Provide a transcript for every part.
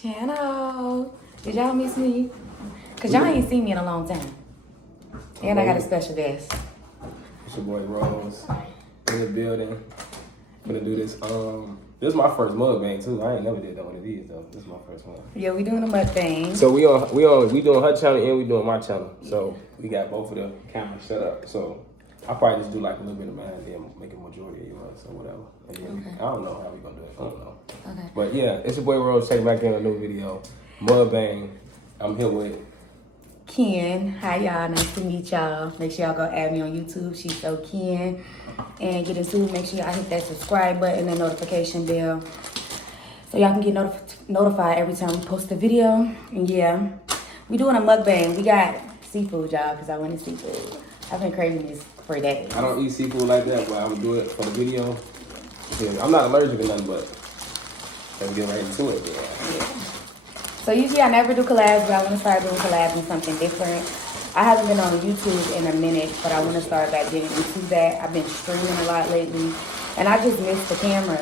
channel. Did y'all miss me? Cause y'all ain't seen me in a long time. And I got a special guest. It's your boy Rose in the building. Gonna do this. This is my first mukbang too. I ain't never did one of these though. This is my first one. Yeah, we doing a mukbang. So we doing her channel and we doing my channel. So we got both of the cameras set up. So I'll probably just do like a little bit of mine and then make a majority of yours or whatever. And then I don't know how we gonna do it. I don't know. Okay. But yeah, it's your boy Rose checking back in a new video. Mukbang. I'm here with Ken. Hi y'all, nice to meet y'all. Make sure y'all go add me on YouTube. She's so Ken. And get into it. Make sure y'all hit that subscribe button and notification bell so y'all can get notified every time we post a video. And yeah, we doing a mukbang. We got seafood, y'all, because I wanted seafood. I've been craving this for days. I don't eat seafood like that, but I'm gonna do it for the video. Yeah, I'm not allergic to nothing, but let's get right into it. Yeah. So usually I never do collabs, but I want to start doing collabs and something different. I haven't been on YouTube in a minute, but I want to start back getting into that. I've been streaming a lot lately, and I just miss the camera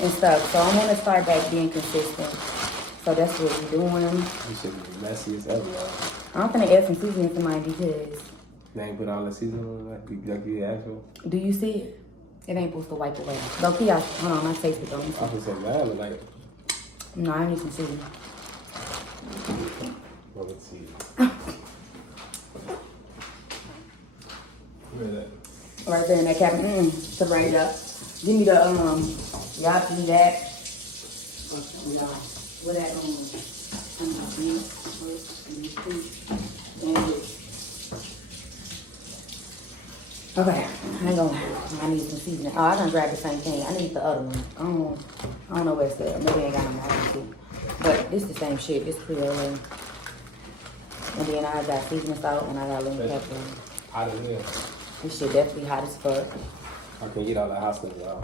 and stuff. So I want to start back being consistent. So that's what we're doing. You should be messy as ever, y'all. I'm gonna add some seasoning to mine because. They ain't put all the seasoning on that like you asked for. Do you see it? It ain't supposed to wipe away. Low key, hold on, I taste it though. I was saying, man, like. No, I need some seasoning. Well, let's see. Where that? Right there in that cabinet. To bring it up. Give me the y'all see that. What that okay, hang on. I need some seasoning. Oh, I done grab the same thing. I need the other one. I don't know where it's at. Maybe I ain't got no more. But this the same shit. This Creole. And then I got seasoning salt and I got lemon pepper. Hot as hell. This shit definitely hot as fuck. I can't eat all that hot stuff, y'all.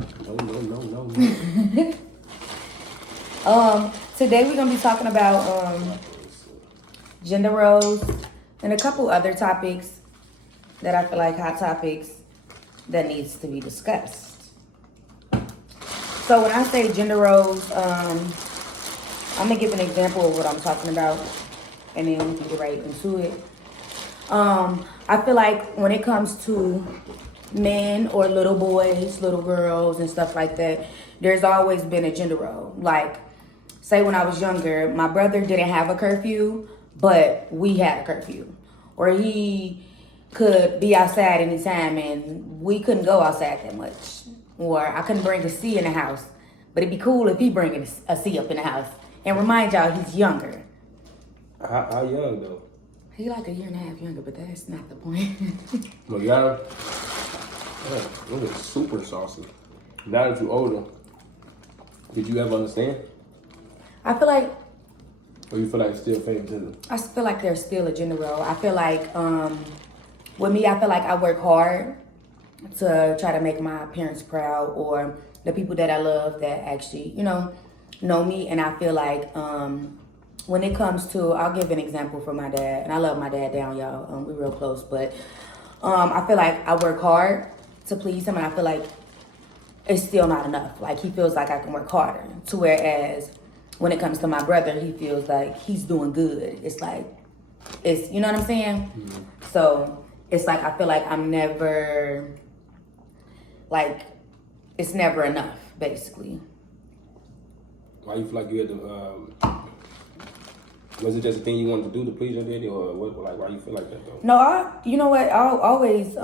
No. Today we're gonna be talking about gender roles and a couple other topics that I feel like hot topics that needs to be discussed. So when I say gender roles, I'm gonna give an example of what I'm talking about, and then we can get right into it. I feel like when it comes to men or little boys, little girls, and stuff like that, there's always been a gender role. Like, say when I was younger, my brother didn't have a curfew, but we had a curfew. Or he could be outside anytime and we couldn't go outside that much. Or I couldn't bring a C in the house, but it'd be cool if he bring a C up in the house. And remind y'all, he's younger. How young though? He like a year and a half younger, but that's not the point. Well, y'all, it was super saucy. Now that you're older, did you ever understand? I feel like, or you feel like it's still favoritism? I feel like there's still a gender role. I feel like, with me, I feel like I work hard to try to make my parents proud or the people that I love that actually, know me. And I feel like, when it comes to, I'll give an example for my dad, and I love my dad down, y'all. We're real close, but I feel like I work hard to please him, and I feel like it's still not enough. Like, he feels like I can work harder. To whereas when it comes to my brother, he feels like he's doing good. It's like, you know what I'm saying? Mm-hmm. So it's like I feel like I'm never, like, it's never enough, basically. Why you feel like you had to? Was it just a thing you wanted to do to please your daddy, or what? Like, why you feel like that though? No, you know what? I always,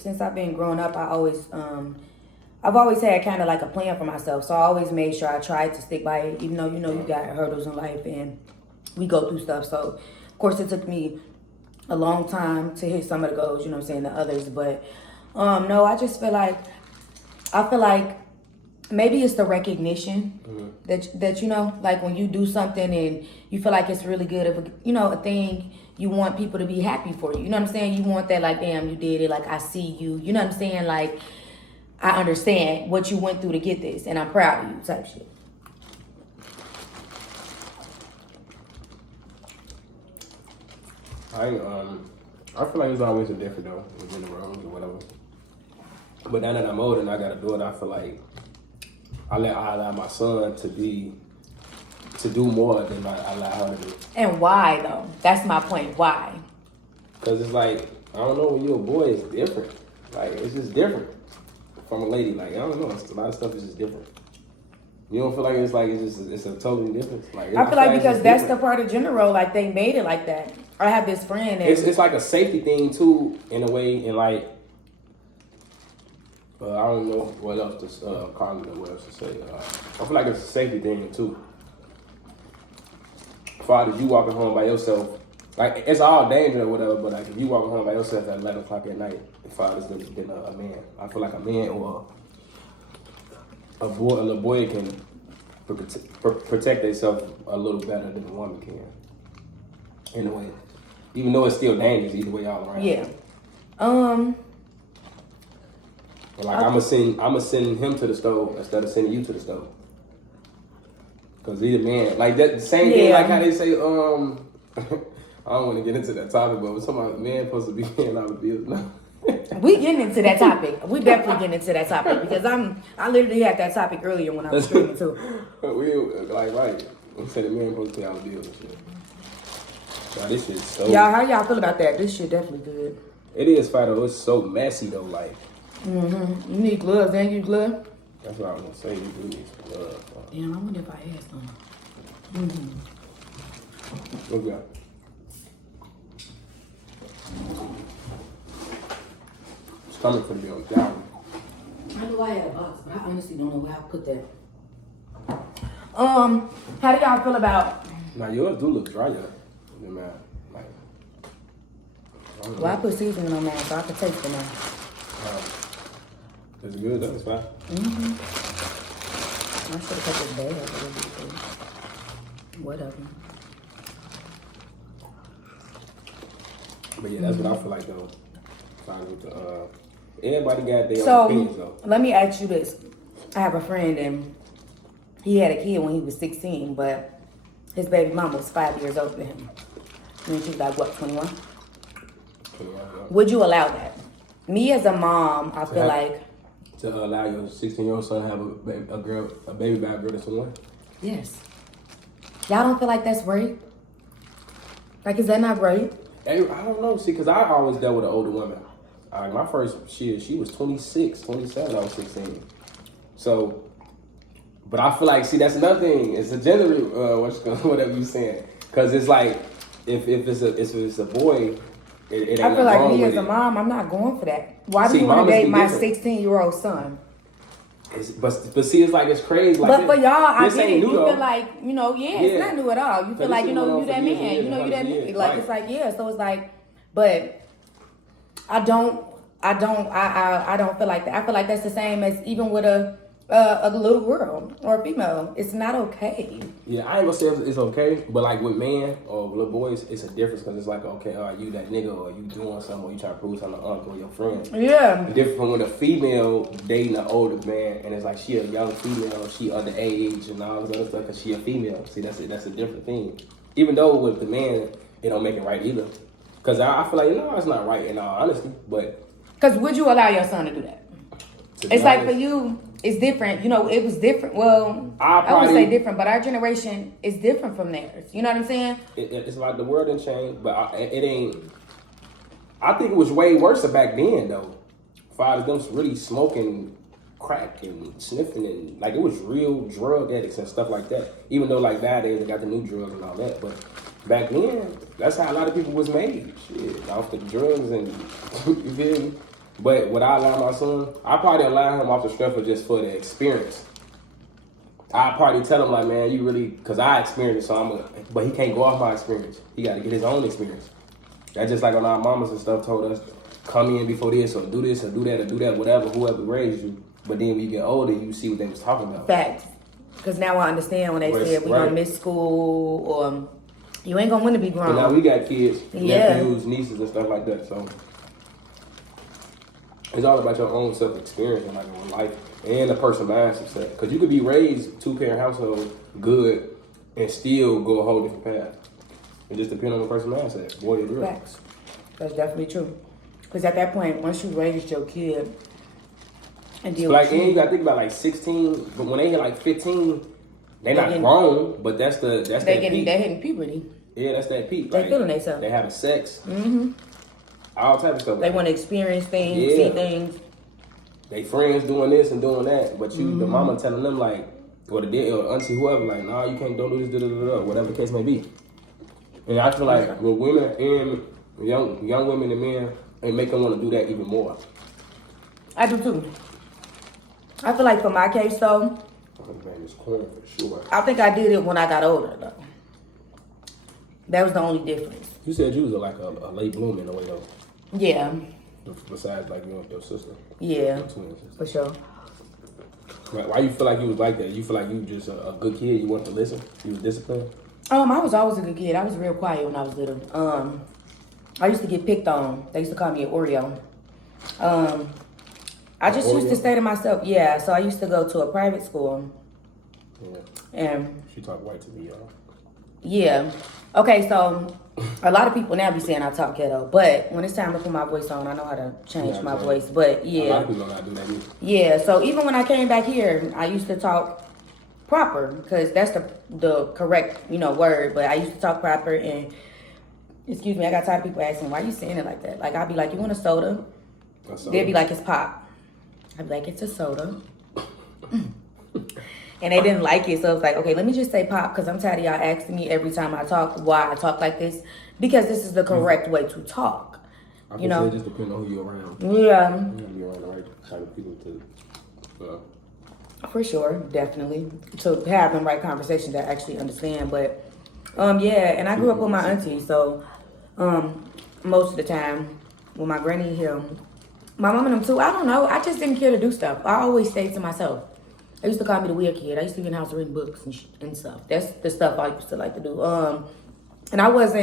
since I've been growing up, I've always had kind of like a plan for myself. So I always made sure I tried to stick by it, even though you got hurdles in life and we go through stuff. So of course it took me a long time to hit some of the goals, the others. But no, I just feel like maybe it's the recognition that like when you do something and you feel like it's really good, if a thing, you want people to be happy for you. You know what I'm saying? You want that, like, damn, you did it. Like, I see you. You know what I'm saying? Like, I understand what you went through to get this, and I'm proud of you, type shit. I feel like it's always a different though, in the roles or whatever. But now that I'm older and I got a daughter, I feel like I allow my son to be to do more than I allow her to do. And why though? That's my point. Why? Cause it's like, I don't know, when you're a boy, it's different. Like, it's just different from a lady. Like, I don't know, it's, a lot of stuff is just different. You don't feel like it's a totally difference. Like, I feel like because that's different. the part of gender role, like they made it like that. I have this friend. And It's like a safety thing too, in a way, and like, I don't know what else to call it or what else to say. I feel like it's a safety thing too. Father, you walking home by yourself, like it's all danger or whatever, but like if you walking home by yourself at 11 o'clock at night, if father's been a man, I feel like a man or a little boy can protect themselves a little better than a woman can. In a way, even though it's still dangerous either way all around. Yeah. Like I'ma send him to the stove instead of sending you to the stove. Cause he's a man. Like that same thing. Like how they say I don't want to get into that topic, but somebody man supposed to be paying all the bills now. We getting into that topic. We definitely getting into that topic because I literally had that topic earlier when I was streaming too. We said the man supposed to pay all the bills and shit. Now, this shit's so. Y'all, how y'all feel about that? This shit definitely good. It is fine though. It's so messy though. Like. Mm-hmm. You need gloves and you glove. That's what I was gonna say. You do need some gloves. Damn, I wonder if I had some. Mm-hmm. What we got? It's coming for me on down. I know I had a box, but I honestly don't know where I put that. How do y'all feel about? Now yours do look drier than mine. Like, Well, I put seasoning on mine, so I can taste it now. It's good. That's fine. Mm-hmm. I should have put this bag. Whatever. But yeah, that's what I feel like though. Everybody got their own So opinions though. let me ask you this: I have a friend, and he had a kid when he was 16, but his baby mama was 5 years older than him. I mean, she was like what, 21? 21, yeah. Would you allow that? Me as a mom, I feel like. To allow your 16-year-old son to have a baby by a girl that's 21? Yes. Y'all don't feel like that's rape? Like, is that not rape? I don't know. See, because I always dealt with an older woman. My first, she was 26, 27, I was 16. So, but I feel like, see, that's another thing. It's a gender, whatever you're saying. Because it's like, if it's a boy, it ain't I feel like wrong me with as a it. mom, I'm not going for that. Why do See, you want to mamas date be my different. 16-year-old son? But see, it's like, it's crazy. Like, But for y'all, I this get ain't it. new, You though. feel like, it's not new at all. You feel this like, shit went on you that for years and man. years You know, you and that hundreds of man. years. Like, Right. it's like, so it's like, but I don't feel like that. I feel like that's the same as even with a little girl or a female. It's not okay. Yeah, I ain't gonna say it's okay, but like with men or little boys, it's a difference because it's like, okay, are you that nigga or you doing something or you trying to prove something to uncle or your friend. Yeah. Different from when a female dating an older man and it's like she a young female, she underage and all this other stuff because she a female. See, that's a different thing. Even though with the man, it don't make it right either. Because I feel like, no, it's not right in all honesty, but... Because would you allow your son to do that? It's like for you, it's different. You know, it was different. Well, I wouldn't say different, but our generation is different from theirs. You know what I'm saying? It's like the world didn't change, but it ain't... I think it was way worse back then, though. Fathers them really smoking crack and sniffing and... Like, it was real drug addicts and stuff like that. Even though, like, nowadays they got the new drugs and all that, but... Back then, that's how a lot of people was made. Shit, off the drugs and you feel me? But would I allow my son? I probably allow him off the strength of just for the experience. I probably tell him like, man, you really, cause I experienced it, but he can't go off my experience. He got to get his own experience. That's just like when our mamas and stuff told us, come in before this or do this or do that or do that, whatever, whoever raised you. But then when you get older, you see what they was talking about. Facts. Because now I understand when they said we're gonna miss school or. You ain't gonna want to be grown. And now we got kids, Yeah. nephews, nieces, and stuff like that. So it's all about your own self experience and like your life and the person mindset. Because you could be raised 2-parent household good and still go a whole different path. It just depends on the person's mindset. Boy, it's real. Facts. That's definitely true. Because at that point, once you raised your kid and deal Like, with and you gotta think about like 16, but when they hit like 15, They not grown, but that's that peak. They hitting puberty. Yeah, that's that peak. They feeling themselves. They having sex. Mm-hmm. All type of stuff. They want to experience things, see things. They friends doing this and doing that, but the mama telling them like, or the dad or auntie, whoever, like, nah, you can't don't do this, whatever the case may be. And I feel like with women and young women and men, it make them want to do that even more. I do too. I feel like for my case though, Man, it's corn for sure. I think I did it when I got older though. That was the only difference. You said you was like a late bloomer in a way though. Yeah. Besides like you and your sister. Yeah. Your twin sister. For sure. Why you feel like you was like that? You feel like you just a good kid? You want to listen? You was disciplined? I was always a good kid. I was real quiet when I was little. I used to get picked on. They used to call me an Oreo. I just used to stay to myself. Yeah, so I used to go to a private school. Yeah. And she talk white to me, y'all. Yeah. Okay, so a lot of people now be saying I talk ghetto, but when it's time to put my voice on, I know how to change my voice. But yeah. A lot of people don't know how to do that either. Yeah, so even when I came back here, I used to talk proper because that's the correct, word. But I used to talk proper and, excuse me, I got tired of people asking, why you saying it like that? Like, I'd be like, you want a soda? They'd be like, it's pop. I'd be like, it's a soda. And they didn't like it, so it was like, okay, let me just say pop because I'm tired of y'all asking me every time I talk why I talk like this because this is the correct way to talk. I guess it just depends on who you're around. Yeah. You have to be around the right kind of people to. For sure, definitely. To have them right conversations that actually understand. But yeah, and I grew up with my auntie, so most of the time with my granny here, my mom and them too, I don't know. I just didn't care to do stuff. I always stayed to myself. They used to call me the weird kid. I used to be in the house reading books and stuff. That's the stuff I used to like to do. And I was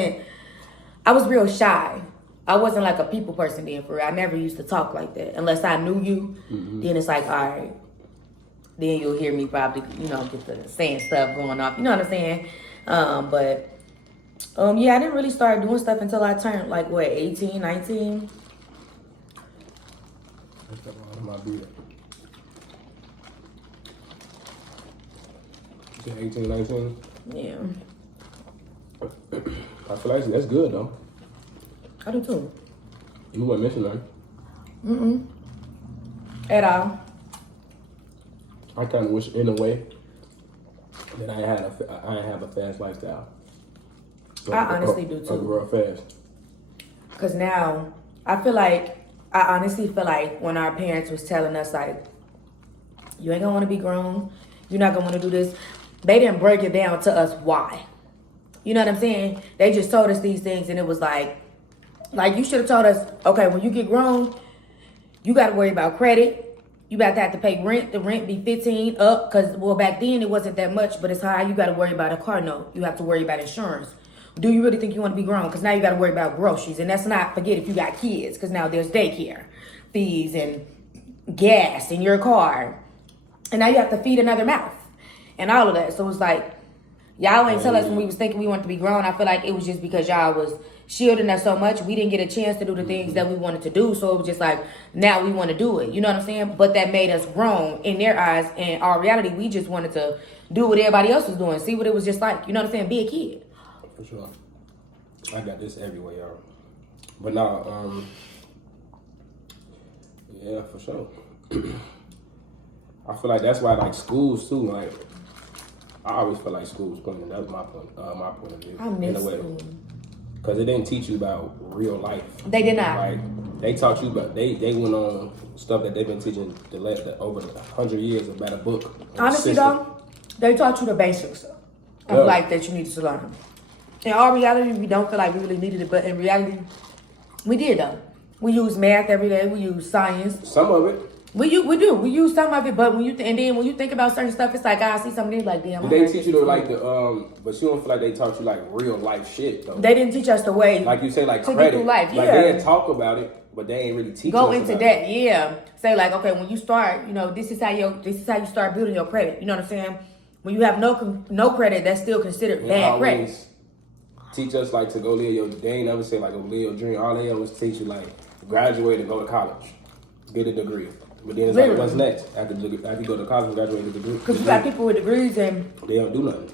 real shy. I wasn't like a people person then for real. I never used to talk like that. Unless I knew you, then it's like, all right. Then you'll hear me probably, get the saying stuff going off. You know what I'm saying? Yeah, I didn't really start doing stuff until I turned like, 18, 19? Yeah, 18, 19? Yeah. I feel like that's good, though. I do, too. You weren't missing nothing. Mm-mm. At all. I kind of wish, in a way, that I have a fast lifestyle. I honestly do, too. Real fast. Because now, I honestly feel like when our parents was telling us, like, you ain't gonna want to be grown. You're not gonna want to do this. They didn't break it down to us why. You know what I'm saying? They just told us these things and it was like you should have told us, okay, when you get grown, you got to worry about credit. You about to have to pay rent. The rent be 15 up because, back then it wasn't that much, but it's high. You got to worry about a car note. You have to worry about insurance. Do you really think you want to be grown? Because now you got to worry about groceries. And that's not, forget if you got kids, because now there's daycare fees and gas in your car. And now you have to feed another mouth and all of that. So it's like, y'all ain't tell us when we was thinking we wanted to be grown. I feel like it was just because y'all was shielding us so much. We didn't get a chance to do the things that we wanted to do. So it was just like, now we want to do it. You know what I'm saying? But that made us grown in their eyes. And our reality, we just wanted to do what everybody else was doing. See what it was just like. You know what I'm saying? Be a kid. For sure. I got this everywhere, y'all. But now, yeah, for sure. I feel like that's why, like, schools too. Like, I always feel like schools pointing. That was my point of view. I miss school because it didn't teach you about real life. They did not. Like, they taught you about. They went on stuff that they've been teaching over 100 years about a book. Honestly, though, they taught you the basics of life that you needed to learn. In all reality, we don't feel like we really needed it, but in reality, we did though. We use math every day. We use science. Some of it. We do. We use some of it, but when you think about certain stuff, it's like I see something like damn. Did they teach you to like but you don't feel like they taught you like real life shit though? They didn't teach us the way, like you say, like to credit. get through life. Like they didn't talk about it, but they ain't really teach go us into about that. it. Yeah, say like, okay, when you start, this is how you start building your credit. You know what I'm saying? When you have no credit, that's still considered bad credit. Teach us like to go live your. They ain't never say like go live your dream. All they always teach you like graduate and go to college, get a degree. But then it's like, what's next? After you go to college and graduate with a degree. Because you got people with degrees and they don't do nothing.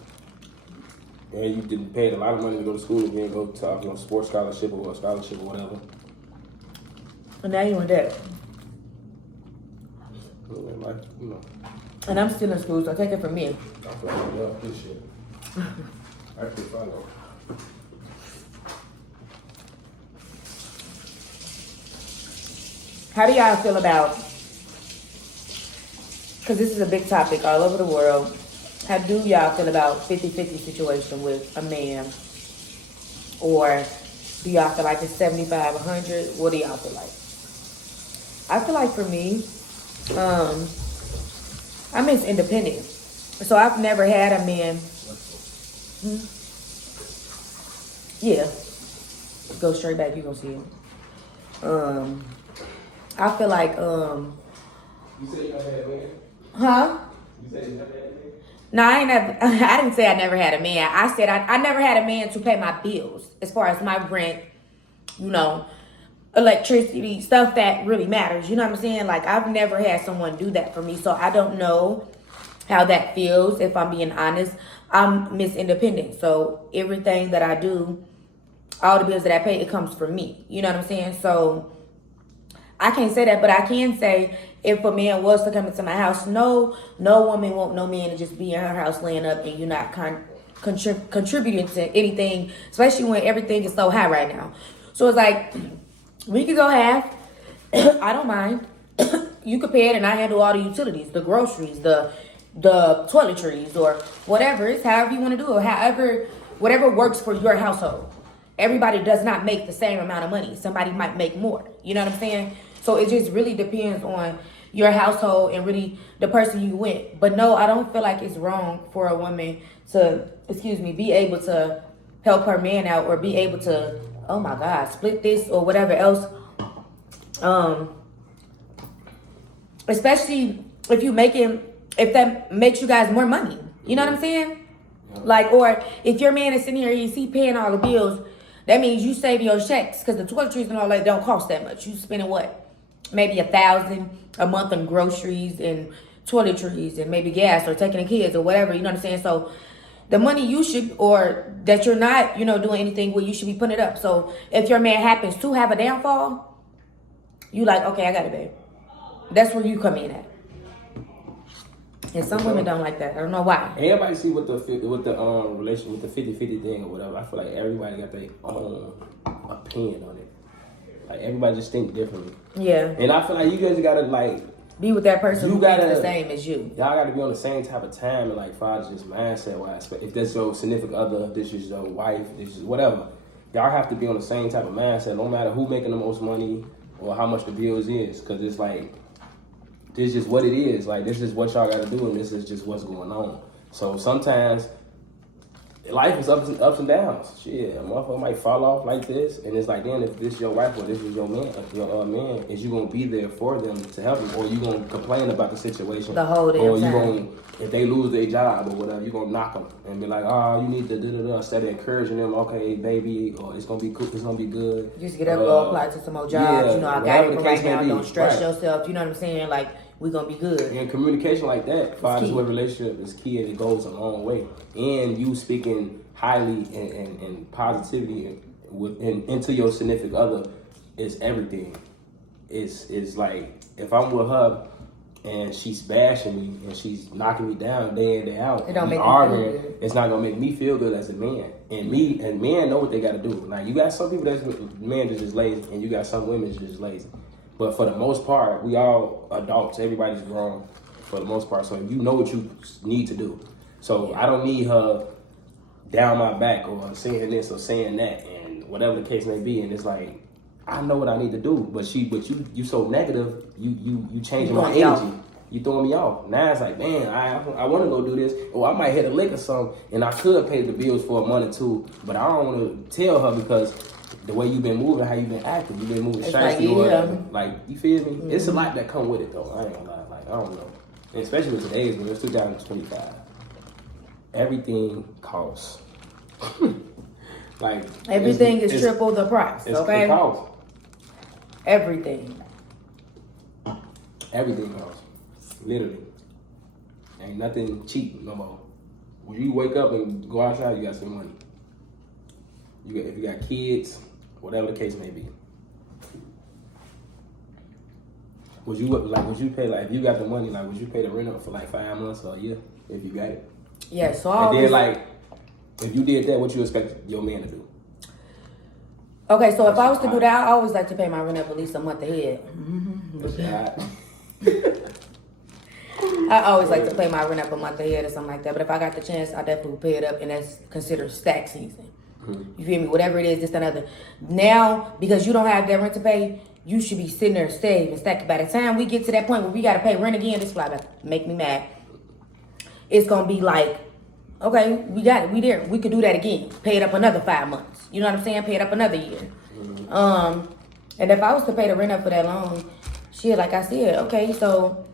And you didn't pay a lot of money to go to school and then go to sports scholarship or a scholarship or whatever. and now you in debt. Like, you know. And I'm still in school, so take it from me. I feel like I love this shit. I can follow. How do y'all feel about, because this is a big topic all over the world, how do y'all feel about 50-50 situation with a man? Or do y'all feel like it's 75-100? What do y'all feel like? I feel like for me, I'm just independent. So I've never had a man. Yeah. Go straight back, you gonna see him. I feel like, You said you never had a man? huh? You said you never had a man? No, I didn't say I never had a man. I said I never had a man to pay my bills as far as my rent, you know, electricity, stuff that really matters. You know what I'm saying? Like, I've never had someone do that for me, so I don't know how that feels, if I'm being honest. I'm Miss Independent, so everything that I do, all the bills that I pay, it comes from me. You know what I'm saying? So I can't say that, but I can say if a man was to come into my house, no woman want no man to just be in her house laying up and you're not contributing to anything, especially when everything is so high right now. So it's like, we could go half. I don't mind. You could pay it and I handle all the utilities, the groceries, the toiletries, or whatever. It's however you want to do it, whatever works for your household. Everybody does not make the same amount of money. Somebody might make more. You know what I'm saying? So it just really depends on your household and really the person you with. But no, I don't feel like it's wrong for a woman to, be able to help her man out, or be able to, oh my God, split this or whatever else. Especially if that makes you guys more money. You know what I'm saying? Like, or if your man is sitting here and you see paying all the bills, that means you saving your checks, because the toiletries and all that don't cost that much. You spending what? Maybe $1,000 a month on groceries and toiletries and maybe gas or taking the kids or whatever. You know what I'm saying? So the money you should, or that you're not, doing anything with, you should be putting it up. So if your man happens to have a downfall, you like, okay, I got it, babe. That's where you come in at. And some women don't like that. I don't know why. Everybody see with the relation with the 50-50 thing or whatever. I feel like everybody got their own opinion on it. Like, everybody just think differently. Yeah. And I feel like you guys gotta be with that person who thinks the same as you. Y'all gotta be on the same type of time, and far as just mindset wise. If that's your significant other, this is your wife, this is whatever. Y'all have to be on the same type of mindset, no matter who making the most money or how much the bills is, because it's like, this is just what it is. Like, this is what y'all gotta do, and this is just what's going on. So sometimes life is ups and downs. Shit, a motherfucker might fall off like this, and it's like, then if this is your wife or this is your man, is you gonna be there for them to help them, or you gonna complain about the situation the whole damn or you time. Gonna, if they lose their job or whatever, you gonna knock them and be like, oh, you need to da-da-da, instead of encouraging them, okay, baby, or it's gonna be cool, it's gonna be good. Just get up, go apply to some more jobs. I got it right now. Don't stress yourself. You know what I'm saying? Like, we're gonna be good. And communication like that, finds what relationship is key, and it goes a long way. And you speaking highly and positivity into your significant other is everything. It's like, if I'm with her and she's bashing me and she's knocking me down day in, day out, it don't make arguing, me feel good. It's not gonna make me feel good as a man. And men know what they gotta do. Like, you got some people that's men that's just lazy, and you got some women that's just lazy. But for the most part, we all adults. Everybody's grown for the most part. So you know what you need to do. So I don't need her down my back or saying this or saying that and whatever the case may be. And it's like, I know what I need to do. But you so negative. You changing my energy. You throwing me off. Now it's like, man, I want to go do this. Or I might hit a lick or something, and I could pay the bills for a month or two. But I don't want to tell her, because the way you've been moving, how you've been acting, you've been moving shiny or whatever. Like, you feel me? Mm-hmm. It's a lot that come with it, though. I ain't gonna lie. Like, I don't know. And especially with today's world, it's 2025. Everything costs. Like, everything is triple the price. Okay. It costs. Everything. Everything costs. Literally. Ain't nothing cheap no more. When you wake up and go outside, you got some money. If you got kids, whatever the case may be. Would you pay if you got the money, would you pay the rent up for 5 months or a year if you got it? Yeah, so and then if you did that, what you expect your man to do? Okay, so if I was to do that, I always like to pay my rent up at least a month ahead. I always like to pay my rent up a month ahead or something like that. But if I got the chance, I definitely would pay it up, and that's considered stack season. You feel me? Whatever it is, this and other. Now, because you don't have that rent to pay, you should be sitting there saving and stacking. By the time we get to that point where we got to pay rent again, this fly make me mad. It's going to be okay, we got it. We there. We could do that again. Pay it up another 5 months. You know what I'm saying? Pay it up another year. And if I was to pay the rent up for that long, shit, like I said, okay, so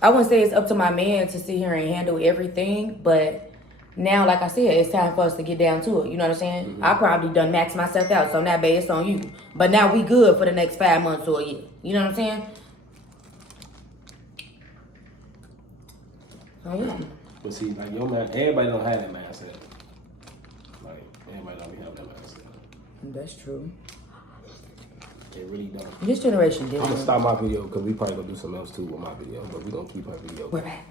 I wouldn't say it's up to my man to sit here and handle everything, but now, like I said, it's time for us to get down to it. You know what I'm saying? I probably done maxed myself out, so now, babe, it's on you. But now we good for the next 5 months or a year. You know what I'm saying? Oh, yeah. But see, your man, everybody don't have that mindset. Everybody don't have that mindset. That's true. They really don't. This generation I'm different. gonna stop my video because we probably gonna do something else too with my video, but we gonna keep our video. We're back.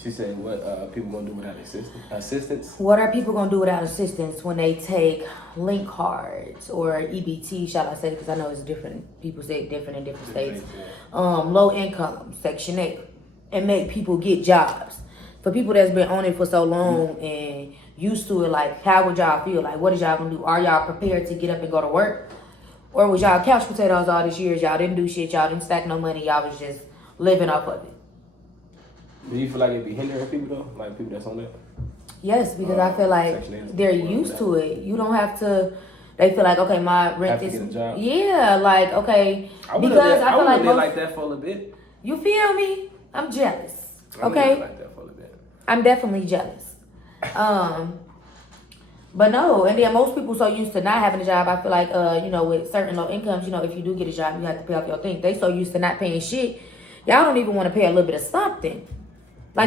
She said, "What people gonna do without assistance? What are people gonna do without assistance when they take link cards or EBT? Shall I say? Because I know it's different. People say it different in different states. Low income, Section 8, and make people get jobs. For people that's been on it for so long and used to it, how would y'all feel? What is y'all gonna do? Are y'all prepared to get up and go to work? Or was y'all couch potatoes all these years? Y'all didn't do shit. Y'all didn't stack no money. Y'all was just living off of it. Do you feel like it be hindering people though? People that's on that? Yes, because I feel like they're used to it. You don't have to. They feel like, okay, my rent is. Get a job. Yeah, okay. I feel like that for a little bit. You feel me? I'm jealous. Okay. I like that for a little bit. I'm definitely jealous. But no, and then most people so used to not having a job. I feel like, with certain low incomes, if you do get a job, you have to pay off your thing. They so used to not paying shit. Y'all don't even want to pay a little bit of something.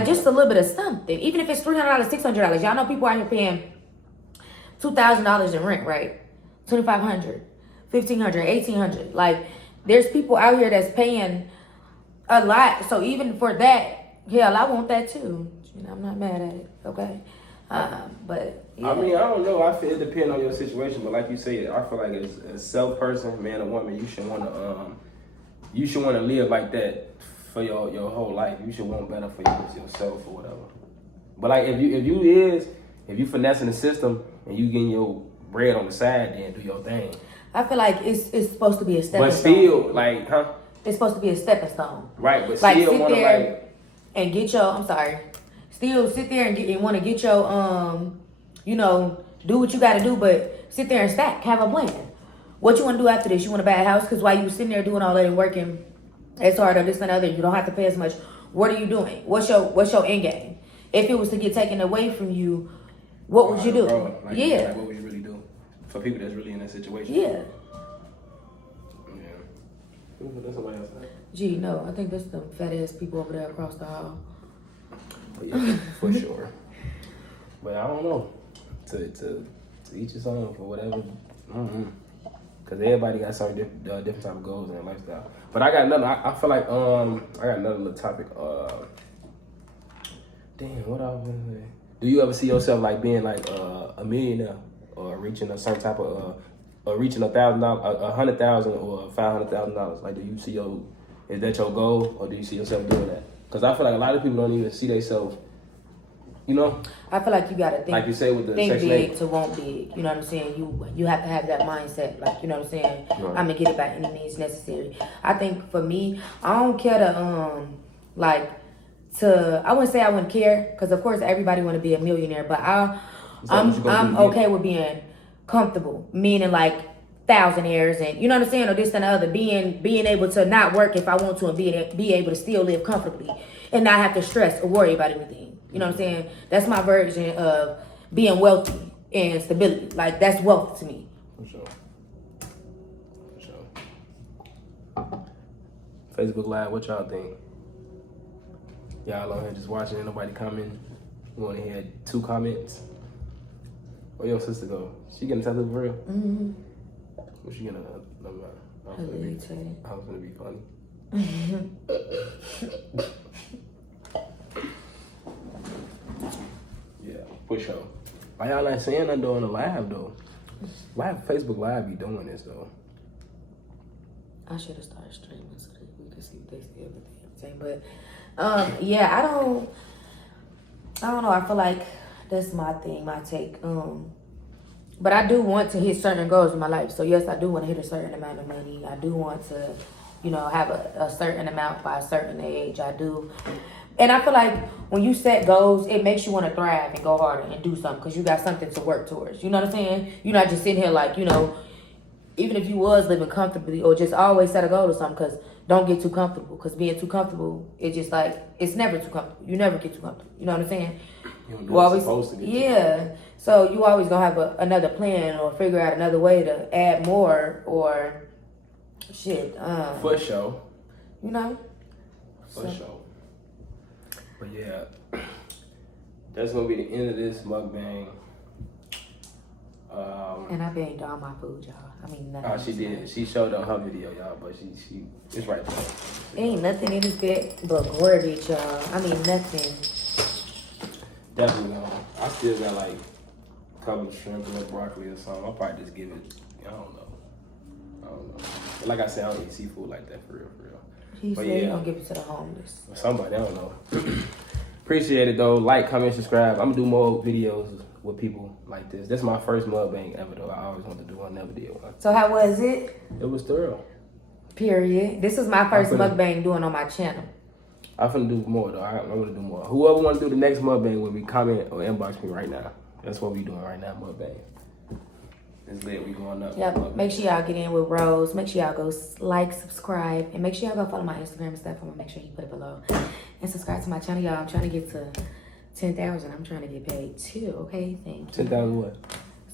Just a little bit of something. Even if it's $300, $600. Y'all know people out here paying $2,000 in rent, right? $2,500, $1,500, $1,800. There's people out here that's paying a lot. So even for that, hell, I want that too. I'm not mad at it, okay? But yeah. I mean, I don't know. I feel it depends on your situation, but like you said, I feel like as a self person, man or woman, you should want to live like that for your whole life. You should want better for yourself or whatever. But if you finessing the system and you getting your bread on the side, then do your thing. I feel like it's supposed to be a stepping stone. But still, It's supposed to be a stepping stone. Right, but still sit there and get your. Still sit there and want to get your do what you got to do, but sit there and stack. Have a plan. What you want to do after this? You want to buy a house? Because while you were sitting there doing all that and working as hard or this and other, you don't have to pay as much. What are you doing? What's your end game? If it was to get taken away from you, what would you do? What would you really do for people that's really in that situation? Yeah. That's somebody else. Gee, no, I think that's the fat ass people over there across the hall. Yeah, for sure. But I don't know. To each his own for whatever. Because everybody got certain different type of goals in their lifestyle. But I got another. I feel like I got another little topic. Damn, what I was gonna say? Do you ever see yourself being a millionaire or reaching a certain type of or reaching $1,000, $100,000 or $500,000? Do you see is that your goal, or do you see yourself doing that? Because I feel like a lot of people don't even see themselves. I feel like you gotta think, like you say with the think Section big 8. to want big. You know what I'm saying? You have to have that mindset. You know what I'm saying? Right. I'm gonna get it by any means necessary. I think for me, I don't care to I wouldn't say I wouldn't care, because of course everybody want to be a millionaire, but I'm okay with being comfortable, meaning thousandaires and you know what I'm saying, or this and the other, being able to not work if I want to and be able to still live comfortably and not have to stress or worry about anything. You know what I'm saying? That's my version of being wealthy and stability. That's wealth to me. For sure. Facebook Live, what y'all think? Y'all on here just watching, ain't nobody commenting. You want to hear 2 comments? Where your sister go? She getting a tattoo for real? Mm-hmm. What she getting? I was gonna be funny. Yeah, for sure. Why y'all not saying nothing though on the live though? Facebook Live be doing this though. I should have started streaming so that we could see what they say everything. But yeah, I don't know. I feel like that's my thing, my take. But I do want to hit certain goals in my life. So yes, I do want to hit a certain amount of money. I do want to, have a certain amount by a certain age. I do. And I feel like when you set goals, it makes you want to thrive and go harder and do something because you got something to work towards. You know what I'm saying? You're not just sitting here like, even if you was living comfortably or just always set a goal or something, because don't get too comfortable. Because being too comfortable, it's just like, it's never too comfortable. You never get too comfortable. You know what I'm saying? You always supposed to get yeah. So you always going to have another plan or figure out another way to add more or shit. For sure. For sure. But yeah, that's going to be the end of this mukbang. And I banged all my food, y'all. I mean, nothing. Oh, she did. She showed on her video, y'all, but she it's right there. Ain't nothing in this bed but garbage, y'all. I mean, nothing. Definitely not. I still got like a couple of shrimp or broccoli or something. I'll probably just give it, I don't know. But like I said, I don't eat seafood like that for real. He said he gonna give it to the homeless. Somebody, I don't know. Appreciate it though. Like, comment, subscribe. I'm gonna do more videos with people like this. This is my first mukbang ever though. I always wanted to do one, never did one. So how was it? It was thorough. Period. This is my first mukbang doing on my channel. I'm finna do more though. I'm gonna do more. Whoever wanna do the next mukbang with me, comment or inbox me right now. That's what we doing right now, mukbang. It's lit. We going up. Yep. Make sure y'all get in with Rose. Make sure y'all go like, subscribe, and make sure y'all go follow my Instagram and stuff. I'm gonna make sure you put it below. And subscribe to my channel, y'all. I'm trying to get to 10,000. I'm trying to get paid too. Okay, thank you. 10,000 what?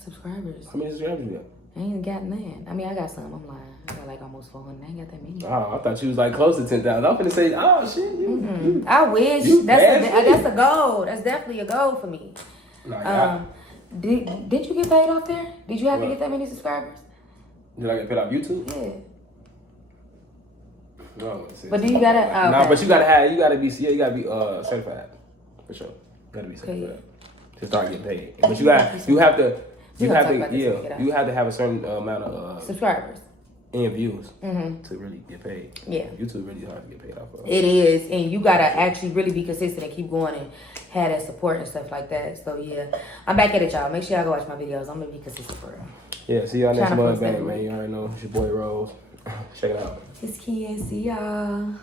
Subscribers. How many subscribers you got? I ain't got none. I mean, I got some. I'm lying. I got like almost 400. I ain't got that many. Oh, I thought you was like close to 10,000. I'm finna say, oh shit, you. I wish. That's a goal. That's definitely a goal for me. Did you get paid off there? Did you have to get that many subscribers? Did I get paid off YouTube? Yeah. No, but do you gotta? No, but you gotta be certified for sure. You gotta be certified to start getting paid. But you have to have a certain amount of subscribers and views to really get paid. Yeah, YouTube really hard to get paid off of. It is, and you gotta actually really be consistent and keep going and have that support and stuff like that. So yeah, I'm back at it, y'all. Make sure y'all go watch my videos. I'm gonna be consistent for real. Yeah, see y'all next month, man. You already know it's your boy Rose. Check it out. It's Ken. See y'all.